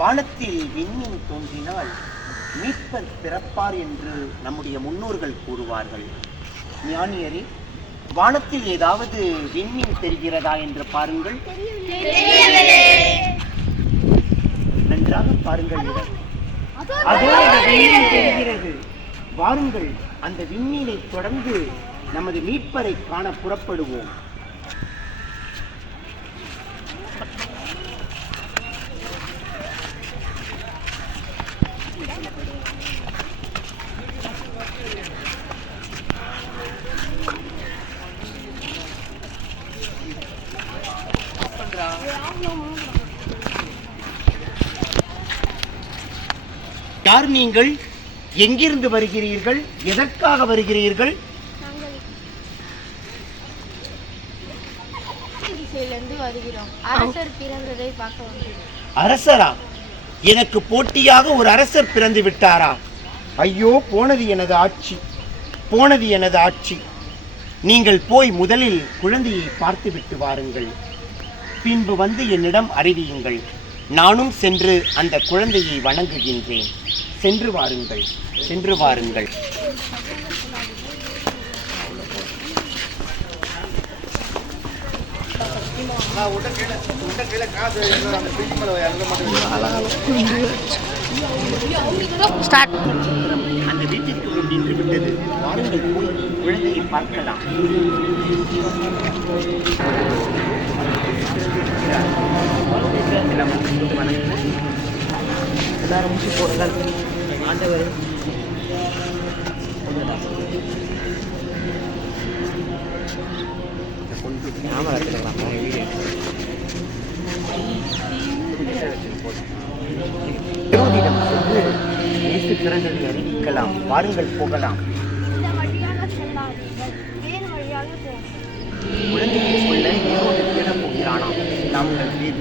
வானத்தில் விண்மீன் தோன்றினால் மீட்பர் பிறப்பார் என்று நம்முடைய முன்னோர்கள் கூறுவார்கள். ஞானியரே, வானத்தில் ஏதாவது விண்மீன் தெரிகிறதா என்று பாருங்கள். நன்றாக பாருங்கள். அதோ விண்மீன் தெரிகிறது. வாருங்கள், அந்த விண்மீனை தொடர்ந்து நமது மீட்பரை காண புறப்படுவோம். யார் நீங்கள்? எங்கிருந்து வருகிறீர்கள்? எதற்காக வருகிறீர்கள்? அரசர் பிறந்ததை பார்க்க வந்தோம். அரசரா? எனக்கு போட்டியாக ஒரு அரசர் பிறந்து விட்டாரா? ஐயோ, போனது எனது ஆட்சி, போனது எனது ஆட்சி. நீங்கள் போய் முதலில் குழந்தையை பார்த்து விட்டு வாருங்கள். பின்பு வந்து என்னிடம் அறிவியுங்கள். நானும் சென்று அந்த குழந்தையை வணங்குகின்றேன். சென்று வாருங்கள், சென்று வாருங்கள். அந்த வீட்டிற்கு முன் நின்று விட்டது. வாருங்கள், போய் குழந்தையை பார்க்கலாம். எல்லாரும் மூச்சு போடுங்கள். ஆண்டவரே, பிறந்ததை அறிவிக்கலாம். வாருங்கள், போகலாம். குழந்தையை சொல்ல ஏரோது தேட போகிறானாம்.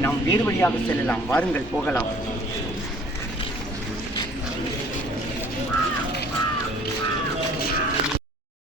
நாம் வேறு வழியாக செல்லலாம். வாருங்கள், போகலாம்.